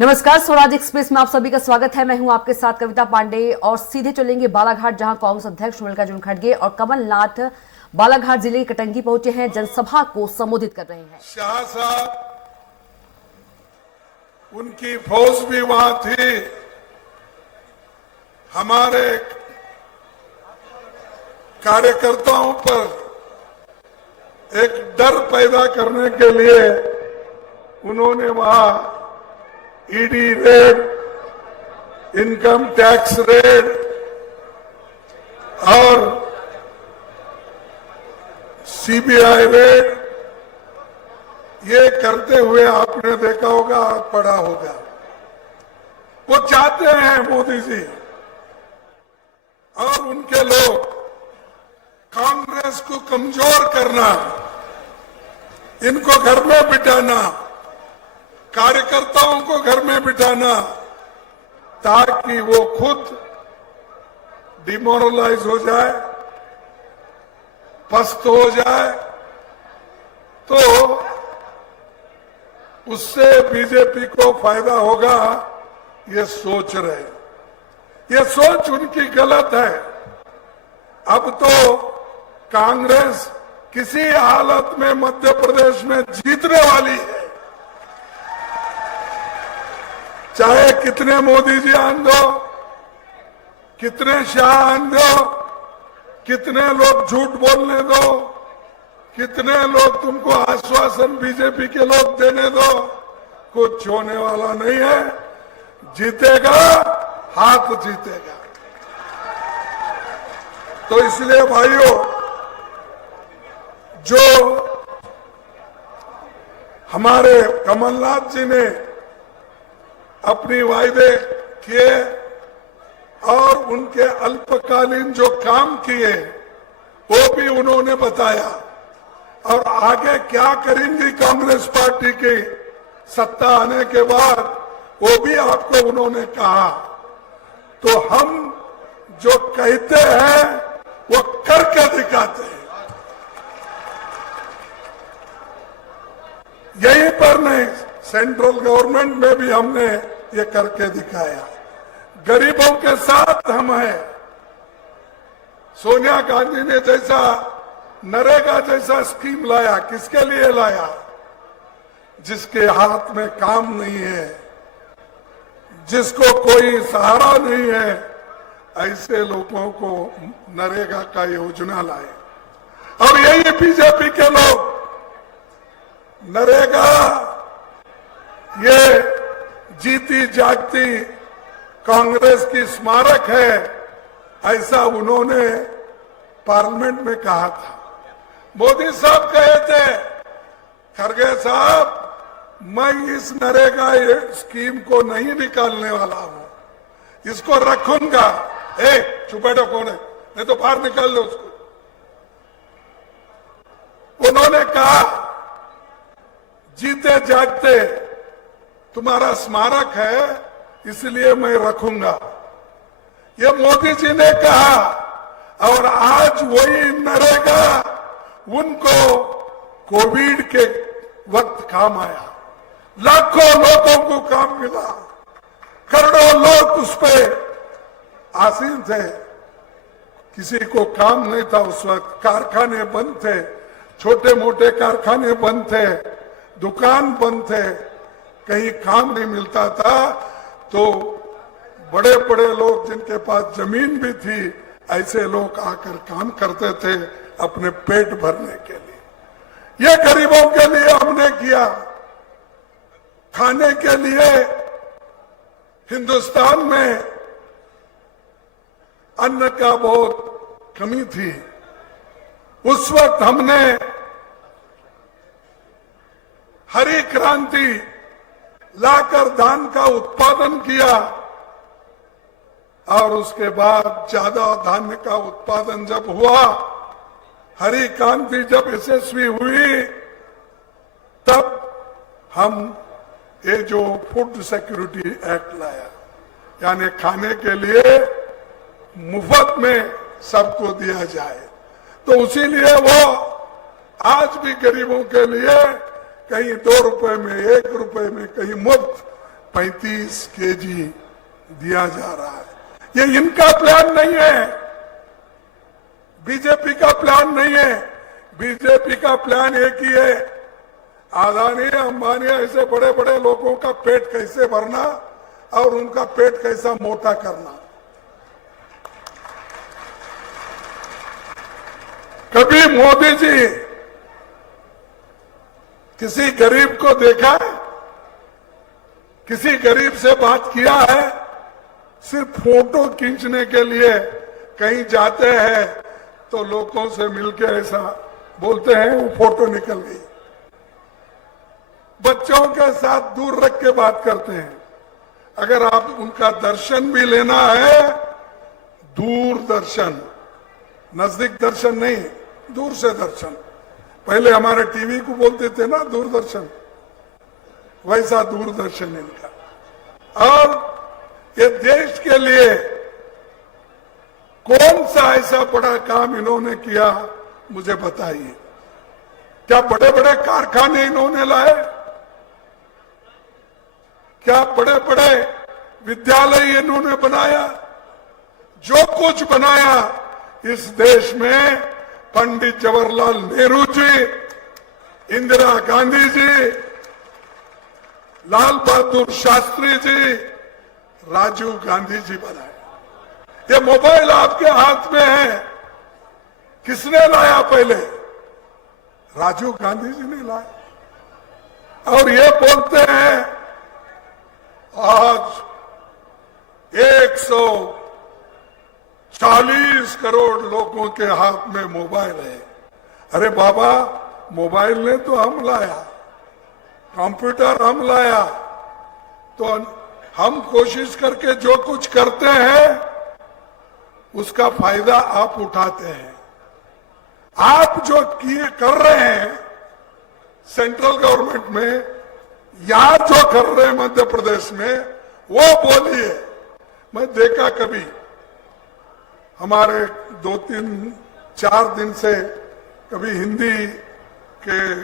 नमस्कार, स्वराज एक्सप्रेस में आप सभी का स्वागत है। मैं हूं आपके साथ कविता पांडे और सीधे चलेंगे बालाघाट, जहां कांग्रेस अध्यक्ष मल्लिकार्जुन खड़गे और कमलनाथ बालाघाट जिले के कटंगी पहुंचे हैं, जनसभा को संबोधित कर रहे हैं। शाह साहब, उनकी फौज भी वहां थी। हमारे कार्यकर्ताओं पर एक डर पैदा करने के लिए उन्होंने वहां ED red, income tax raid और सीबीआई रेड ये करते हुए आपने देखा होगा, पढ़ा होगा। वो चाहते हैं मोदी जी और उनके लोग कांग्रेस को कमजोर करना, इनको घर में बिठाना, कार्यकर्ताओं को घर में बिठाना, ताकि वो खुद डिमोरलाइज हो जाए, पस्त हो जाए, तो उससे बीजेपी को फायदा होगा। ये सोच रहे, ये सोच उनकी गलत है। अब तो कांग्रेस किसी हालत में मध्य प्रदेश में जीतने वाली है, चाहे कितने मोदी जी आन दो, कितने शाह आन दो, कितने लोग झूठ बोलने दो, कितने लोग तुमको आश्वासन बीजेपी के लोग देने दो, कुछ होने वाला नहीं है। जीतेगा, हाथ जीतेगा। तो इसलिए भाइयों, जो हमारे कमलनाथ जी ने अपनी वायदे किए और उनके अल्पकालीन जो काम किए वो भी उन्होंने बताया, और आगे क्या करेंगी कांग्रेस पार्टी की सत्ता आने के बाद वो भी आपको उन्होंने कहा। तो हम जो कहते हैं वो करके दिखाते हैं। यहीं पर नहीं, सेंट्रल गवर्नमेंट में भी हमने ये करके दिखाया। गरीबों के साथ हम हैं। सोनिया गांधी ने जैसा नरेगा जैसा स्कीम लाया, किसके लिए लाया? जिसके हाथ में काम नहीं है, जिसको कोई सहारा नहीं है, ऐसे लोगों को नरेगा का योजना लाए। और यही बीजेपी के लोग नरेगा ये जीती जागती कांग्रेस की स्मारक है, ऐसा उन्होंने पार्लियामेंट में कहा था। मोदी साहब कहे थे, खड़गे साहब, मैं इस नरेगा स्कीम को नहीं निकालने वाला हूं, इसको रखूंगा। चुप बैठो, कौन है? नहीं तो बाहर निकाल दो उसको। उन्होंने कहा, जीते जागते तुम्हारा स्मारक है, इसलिए मैं रखूंगा। ये मोदी जी ने कहा, और आज वही नरेगा उनको कोविड के वक्त काम आया। लाखों लोगों को काम मिला, करोड़ों लोग उस पर आसीन थे। किसी को काम नहीं था उस वक्त, कारखाने बंद थे, छोटे मोटे कारखाने बंद थे, दुकान बंद थे, कहीं काम नहीं मिलता था। तो बड़े बड़े लोग जिनके पास जमीन भी थी, ऐसे लोग आकर काम करते थे अपने पेट भरने के लिए। ये गरीबों के लिए हमने किया। खाने के लिए हिंदुस्तान में अन्न का बहुत कमी थी। उस वक्त हमने हरी क्रांति लाकर धान का उत्पादन किया, और उसके बाद ज्यादा धान्य का उत्पादन जब हुआ, हरी क्रांति जब यशस्वी हुई, तब हम ये जो फूड सिक्योरिटी एक्ट लाया, यानी खाने के लिए मुफ्त में सबको दिया जाए। तो उसीलिए वो आज भी गरीबों के लिए कहीं 2 रुपए में, 1 रुपए में, कहीं मुफ्त 35 केजी दिया जा रहा है। ये इनका प्लान नहीं है, बीजेपी का प्लान नहीं है। बीजेपी का प्लान एक ही है, अदानी अंबानी ऐसे बड़े बड़े लोगों का पेट कैसे भरना और उनका पेट कैसा मोटा करना। कभी मोदी जी किसी गरीब को देखा है? किसी गरीब से बात किया है? सिर्फ फोटो खींचने के लिए कहीं जाते हैं तो लोगों से मिलकर ऐसा बोलते हैं, वो फोटो निकल गई। बच्चों के साथ दूर रख के बात करते हैं। अगर आप उनका दर्शन भी लेना है, दूर दर्शन, नजदीक दर्शन नहीं, दूर से दर्शन। पहले हमारे टीवी को बोलते थे ना दूरदर्शन, वैसा दूरदर्शन इनका। और ये देश के लिए कौन सा ऐसा बड़ा काम इन्होंने किया, मुझे बताइए। क्या बड़े बड़े कारखाने इन्होंने लाए? क्या बड़े बड़े विद्यालय इन्होंने बनाया? जो कुछ बनाया इस देश में पंडित जवाहरलाल नेहरू जी, इंदिरा गांधी जी, लाल बहादुर शास्त्री जी, राजीव गांधी जी बनाए। ये मोबाइल आपके हाथ में है, किसने लाया? पहले राजीव गांधी जी ने लाया। और ये बोलते हैं आज 140 करोड़ लोगों के हाथ में मोबाइल है। अरे बाबा, मोबाइल ने तो हम लाया, कंप्यूटर हम लाया, तो हम कोशिश करके जो कुछ करते हैं उसका फायदा आप उठाते हैं। आप जो किए कर रहे हैं सेंट्रल गवर्नमेंट में, या जो कर रहे हैं मध्य प्रदेश में, वो बोलिए। मैं देखा कभी हमारे 2-3-4 दिन से कभी हिंदी के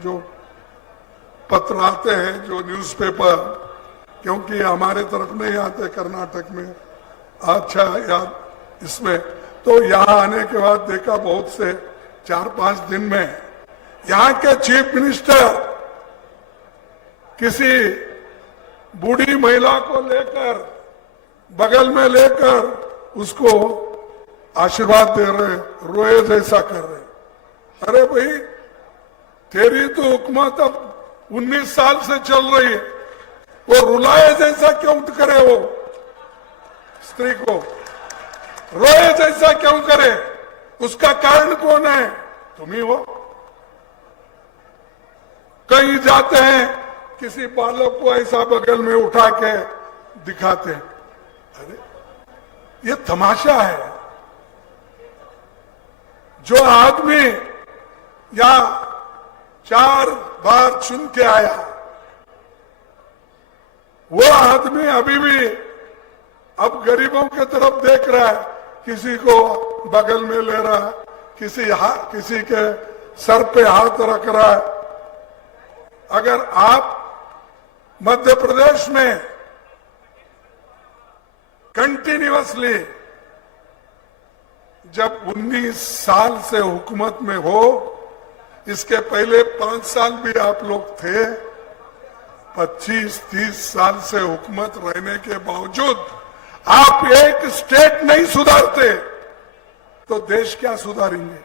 जो पत्र आते हैं, जो न्यूज़पेपर, क्योंकि हमारे तरफ नहीं आते कर्नाटक में, अच्छा याद इसमें, तो यहाँ आने के बाद देखा बहुत से 4-5 दिन में यहाँ के चीफ मिनिस्टर किसी बूढ़ी महिला को लेकर बगल में लेकर उसको आशीर्वाद दे रहे, रोए जैसा कर रहे। अरे भाई, तेरी तो हुकूमत अब 19 साल से चल रही है, वो रुलाए जैसा क्यों करे? वो स्त्री को रोए जैसा क्यों करे? उसका कारण कौन है? तुम ही हो। कहीं जाते हैं, किसी बालक को ऐसा बगल में उठा के दिखाते हैं। अरे ये तमाशा है। जो आदमी या 4 बार चुन के आया, वो आदमी अभी भी अब गरीबों की तरफ देख रहा है, किसी को बगल में ले रहा है, किसी के सर पे हाथ रख रहा है। अगर आप मध्य प्रदेश में कंटिन्यूअसली जब 19 साल से हुकूमत में हो, इसके पहले 5 साल भी आप लोग थे, 25-30 साल से हुकूमत रहने के बावजूद आप एक स्टेट नहीं सुधारते तो देश क्या सुधारेंगे?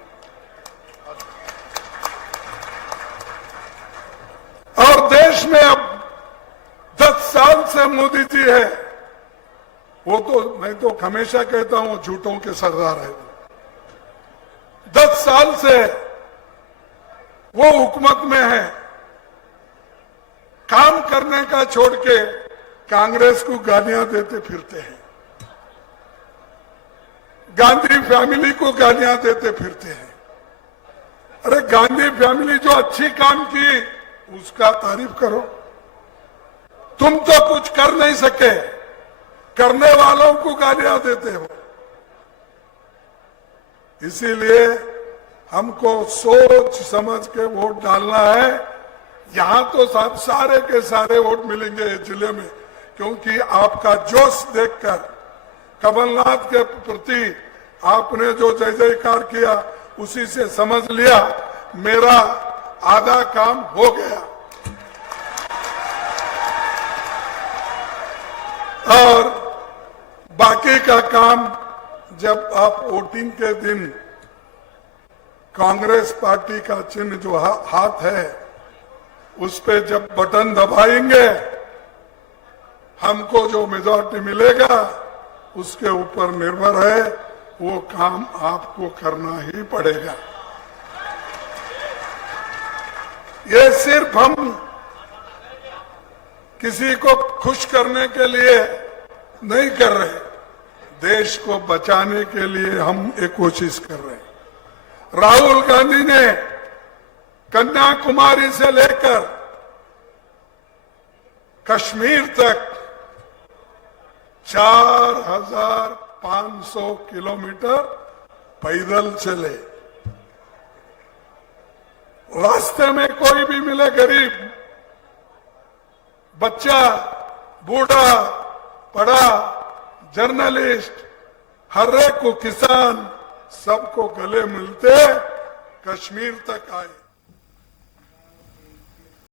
और देश में अब 10 साल से मोदी जी है, वो तो मैं तो हमेशा कहता हूं झूठों के सरदार है। 10 साल से वो हुकूमत में है, काम करने का छोड़ के कांग्रेस को गालियां देते फिरते हैं, गांधी फैमिली को गालियां देते फिरते हैं। अरे गांधी फैमिली जो अच्छी काम की उसका तारीफ करो। तुम तो कुछ कर नहीं सके, करने वालों को गालियां देते हो। इसीलिए हमको सोच समझ के वोट डालना है। यहां तो सारे के सारे वोट मिलेंगे इस जिले में, क्योंकि आपका जोश देखकर, कमलनाथ के प्रति आपने जो जय जयकार किया, उसी से समझ लिया मेरा आधा काम हो गया। और बाकी का काम जब आप वोटिंग के दिन कांग्रेस पार्टी का चिन्ह जो हाथ है उस पे जब बटन दबाएंगे, हमको जो मेजॉरिटी मिलेगा उसके ऊपर निर्भर है, वो काम आपको करना ही पड़ेगा। ये सिर्फ हम किसी को खुश करने के लिए नहीं कर रहे, देश को बचाने के लिए हम एक कोशिश कर रहे हैं। राहुल गांधी ने कन्याकुमारी से लेकर कश्मीर तक 4,500 किलोमीटर पैदल चले। रास्ते में कोई भी मिले, गरीब, बच्चा, बूढ़ा, बड़ा, जर्नलिस्ट, हर एक को, किसान, सबको गले मिलते कश्मीर तक आए।